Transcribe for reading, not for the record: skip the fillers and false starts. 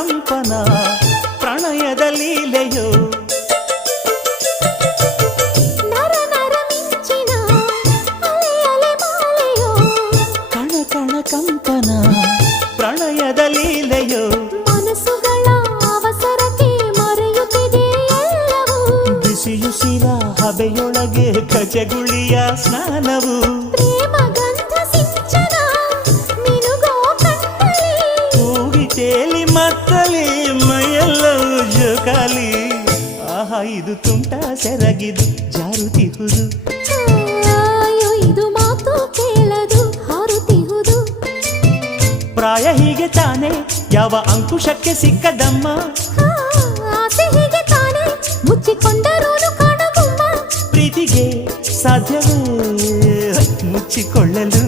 ಕಂಪನ ಪ್ರಣಯದ ಲೀಲೆಯೋ ನರ ನರ ಮಿಂಚಿನ ಅಲೆ ಅಲೆ ಮಾಲೆಯೋ ಕಣ ಕಣ ಕಂಪನ ಪ್ರಣಯದ ಲೀಲೆಯೋ ಮನಸ್ಸುಗಳ ಅವಸರಕ್ಕೆ ಮರೆಯುತ್ತಿದೆ ಎಲ್ಲವೂ ಬಿಸಿಯುಸಿರ ಹಬೆಯೊಳಗೆ ಕಚಗುಳಿಯ ಸ್ನಾನವು ಪ್ರೇಮ ಗಂಧ ಸಿಂಚನ ಮಿನುಗೋ ಕಣ್ಣಲ್ಲಿ ಕೂಗಿ ತೇಲಿ ಮತ್ತಲಿ ಮೈಯೆಲ್ಲವೂ ಜೋಕಾಲಿ ಆಹಾ ಇದು ತುಂಟ ಸೆರಗಿದು ಜಾರುತಿಹುದು ಅಯ್ಯೋ ಇದು ಮಾತು ಕೇಳದು ಹಾರುತ್ತಿಹುದು ಪ್ರಾಯ ಹೀಗೆ ತಾನೆ ಯಾವ ಅಂಕುಶಕ್ಕೆ ಸಿಕ್ಕದಮ್ಮ ಆಸೆ ಹೀಗೆ ತಾನೆ ಮುಚ್ಚಿಕೊಂಡರೋನು ಕಾಣಗುಮ್ಮ ಪ್ರೀತಿಗೆ ಸಾಧ್ಯವೇ ಮುಚ್ಚಿಕೊಳ್ಳಲು